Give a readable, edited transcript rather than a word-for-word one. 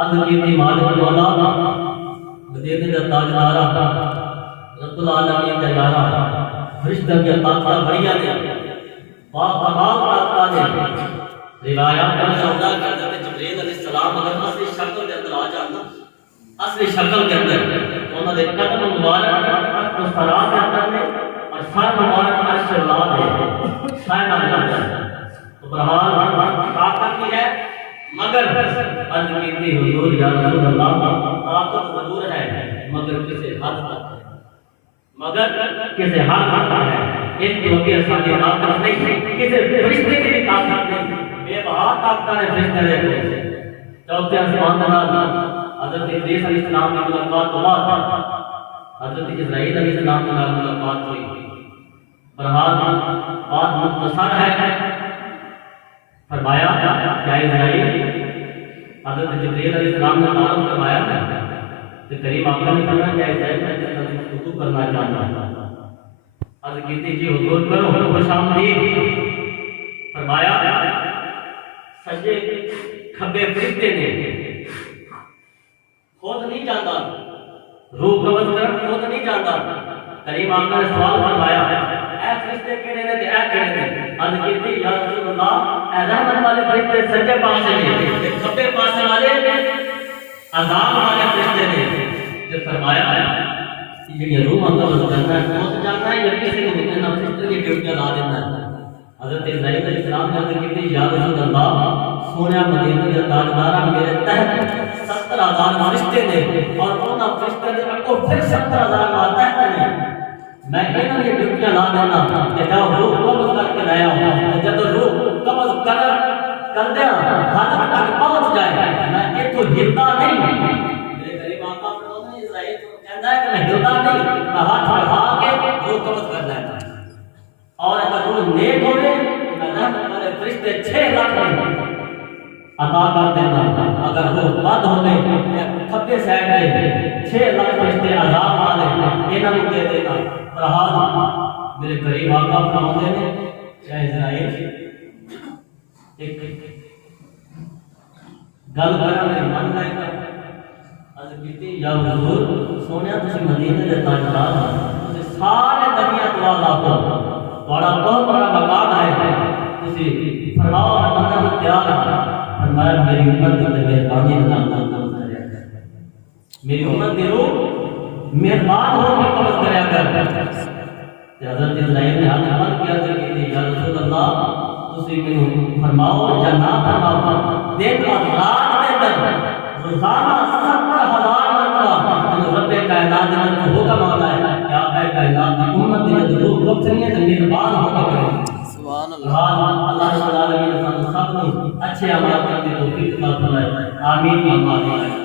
عرض کی مالک مولا مدینے دا تاجدارا رب العالمین دا یارا فرشتہ کی طاقتہ بڑیا نے باقمال طاقتہ نے روایات کا شہدہ کہ حضرت جبریل علیہ السلام اگر اصلی شکل کے اندر آ جانا اصلی شکل کے اندر تو انہوں نے قدم مبارک اس طرح کے اندر نے اور سر مبارک عرش اللہ نے شائنہ جانا تو برحال طاقت کی ہے مگر عرض کیتی حضور یا رسول اللہ طاقت ضرور ہے مگر کسی حد تک ہے مگر کسی حد تک ہے اس جو کہ اساں طاقت نہیں ہے کسی فرشتے کی بھی طاقت نہیں بے بہا طاقت نے فرشتے رہے چوتھے آسمان کا حضرت ادریس علیہ السلام کی ملاقات کے بعد حضرت اسرائیل علیہ السلام کی ملاقات ہوئی برحال بات مختصر ہے فرمایا کیا اسرائیل حضرت جبریل علیہ السلام نے تعارف کروایا تھا کہ کریم آقا نے فرمایا کیا اسرائیل میں گفتگو کرنا چاہتا ہوں عرض کیتی جی حضور کرو خوش آمدید فرمایا سجدے کھبے فرشتے نے خود نہیں جانتا روح قبض کر خود نہیں جانتا کریم آقا نے سوال فرمایا اے فرشتے کیڑے نے تے اے کیڑے نے عرض کیتی یا رسول اللہ اے رحمت والے فرشتے سجدے پاسے نے تے کھبے پاسے والے عذاب والے فرشتے نے جو فرمایا یہ روح قبض کرنا ہے خود جانتا ہے یا کسی کو بھی نہ فرشتے کی ڈیوٹی لا دینا ہے حضرت اسرائیل علیہ السلام نے عرض کیتی یا رسول اللہ سونے مدینے کے تاجدار میرے تحت 70,000 فرشتے نے اور انہاں فرشتے نے کو پھر 70,000 آتا ہے میں انہاں کی ڈیوٹیاں لا دینا کہ جاؤ روح قبض کر کے لایا ہوں جب روح قبض کر دیا حالت تک پہنچ جائے میں اتو ہلتا نہیں میرے قریب آقا فرماتے ہیں اسرائیل کہتا ہے کہ میں ہلتا نہیں میں ہاتھ بڑھا کے روح قبض کر لیتا اور اگر روح نیک ہو گئے میں رحمت والے فرشتے 6 لاکھ عطا کر دینا اگر وہ بد ہو گئے کھبے سائڈ پہ 6 لاکھ فرشتے عذاب والے انہاں کو دے دینا برحال میرے قریب آقا فرماتے ہیں اے اسرائیل ایک گل کرا میرے من میں عرض کیتی یا حضور سونیا تسی مدینے دے تاجدار تسی سارے دنیا تو لاکھو بڑا بہت بڑا مقام ہے تسی فرماؤ اللہ نے تیار ہے فرمایا میری امت کی مہربانی اللہ قبض کریا کر میری امت کی روح مہربان ہو کے قبض کریا کر حضرت اسرائیل نے ہاتھ عمل کیا کہ یا رسول اللہ تسی مینوں فرماؤ یا نہ فرماؤ دن اور رات کے اندر روزانہ 70,000 مرتبہ رب کائنات نے حکم آتا ہے کہ آپ کائنات کی امت کی روح وقت نہیں ہے مہربان ہو کے کرے سبحان اللہ اللہ رب العالمین سب کو اچھے اعمال کرنے کی توفیق عطا فرمائے آمین آمین